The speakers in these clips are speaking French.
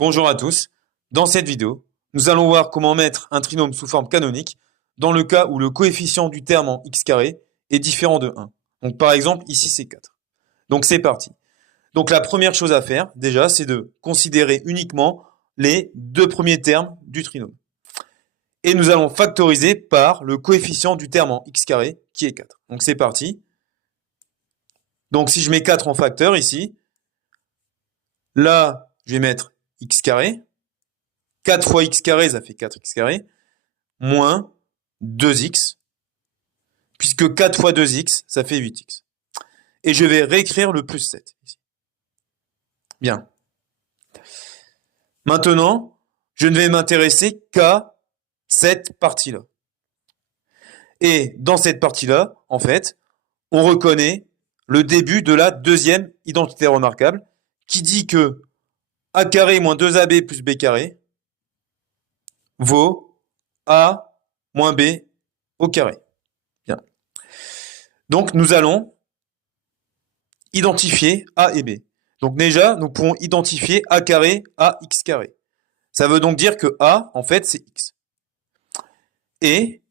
Bonjour à tous. Dans cette vidéo, nous allons voir comment mettre un trinôme sous forme canonique dans le cas où le coefficient du terme en x carré est différent de 1. Donc par exemple, ici c'est 4. Donc c'est parti. Donc la première chose à faire, déjà, c'est de considérer uniquement les deux premiers termes du trinôme. Et nous allons factoriser par le coefficient du terme en x carré qui est 4. Donc c'est parti. Donc si je mets 4 en facteur ici, là je vais mettre x carré. 4 fois x carré, ça fait 4x carré, moins 2x, puisque 4 fois 2x, ça fait 8x. Et je vais réécrire le plus 7 ici. Bien. Maintenant, je ne vais m'intéresser qu'à cette partie-là. Et dans cette partie-là, en fait, on reconnaît le début de la deuxième identité remarquable, qui dit que a carré moins 2ab plus b carré vaut a moins b au carré. Bien. Donc nous allons identifier a et b. Donc déjà, nous pouvons identifier a carré, a x carré. Ça veut donc dire que a, en fait, c'est x. Et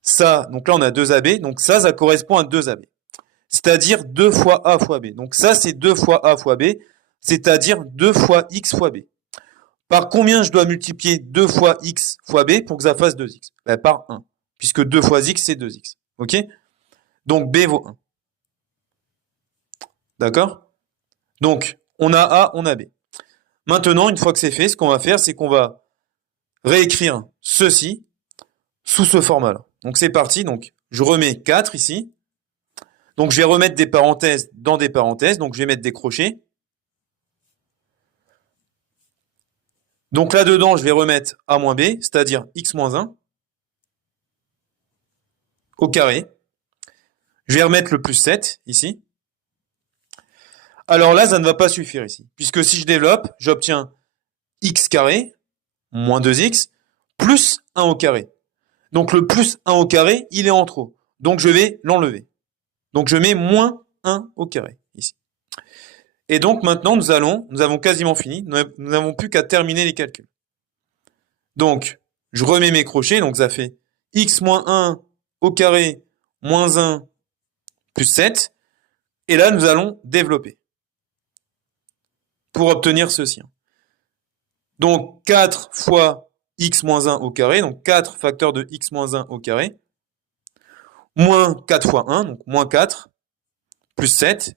ça, donc là on a 2ab, donc ça correspond à 2ab. C'est-à-dire 2 fois a fois b. Donc ça, c'est 2 fois a fois b, c'est-à-dire 2 fois x fois b. Par combien je dois multiplier 2 fois x fois b pour que ça fasse 2x? Ben, par 1, puisque 2 fois x, c'est 2x. Ok? Donc b vaut 1. D'accord? Donc, on a a, on a b. Maintenant, une fois que c'est fait, ce qu'on va faire, c'est qu'on va réécrire ceci sous ce format-là. Donc c'est parti, donc je remets 4 ici. Donc je vais remettre des parenthèses dans des parenthèses, donc je vais mettre des crochets. Donc là-dedans, je vais remettre a moins b, c'est-à-dire x moins 1, au carré. Je vais remettre le plus 7, ici. Alors là, ça ne va pas suffire ici, puisque si je développe, j'obtiens x carré, moins 2x, plus 1 au carré. Donc le plus 1 au carré, il est en trop. Donc je vais l'enlever. Donc je mets moins 1 au carré, ici. Et donc maintenant, nous avons quasiment fini. Nous n'avons plus qu'à terminer les calculs. Donc, je remets mes crochets. Donc ça fait x moins 1 au carré moins 1 plus 7. Et là, nous allons développer pour obtenir ceci. Donc 4 fois x moins 1 au carré, donc 4 facteurs de x moins 1 au carré, moins 4 fois 1, donc moins 4, plus 7,